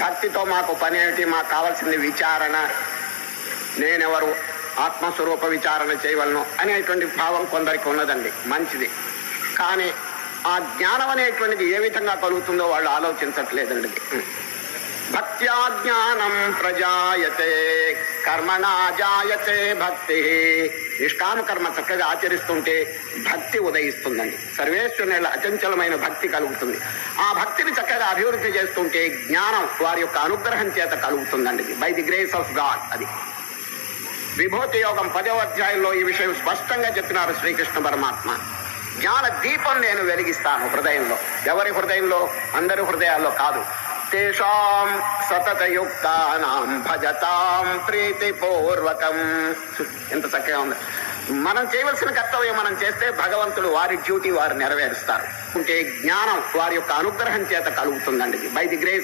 భక్తితో మాకు పని ఏమిటి, మాకు కావాల్సింది విచారణ, నేనెవరు, ఆత్మస్వరూప విచారణ చేయవలను అనేటువంటి భావం కొందరికి ఉన్నదండి, మంచిది. కానీ ఆ జ్ఞానం అనేటువంటిది ఏ విధంగా కలుగుతుందో వాళ్ళు ఆలోచించట్లేదండి. భక్త్యా జ్ఞానం ప్రజాయతే కర్మణా జాయతే భక్తి. నిష్కామ కర్మ చక్కగా ఆచరిస్తుంటే భక్తి ఉదయిస్తుందండి. సర్వేశ్వరుని అచంచలమైన భక్తి కలుగుతుంది. ఆ భక్తిని చక్కగా అభివృద్ధి చేస్తుంటే జ్ఞానం వారి యొక్క అనుగ్రహం చేత కలుగుతుందండి, by the grace of God. అది విభూతి యోగం 10వ అధ్యాయంలో ఈ విషయం స్పష్టంగా చెప్పినారు శ్రీకృష్ణ పరమాత్మ. జ్ఞాన దీపం నేను వెలిగిస్తాను హృదయంలో. ఎవరి హృదయంలో? అందరి హృదయాల్లో కాదు. తేషాం సతతయుక్తానాం భజతాం ప్రీతిపూర్వకం. ఎంత చక్కగా ఉంది. మనం చేయవలసిన కర్తవ్యం మనం చేస్తే భగవంతుడు వారి డ్యూటీ వారు నెరవేరుస్తారు. ఉంటే జ్ఞానం వారి యొక్క అనుగ్రహం చేత కలుగుతుందండి, బై ది గ్రేస్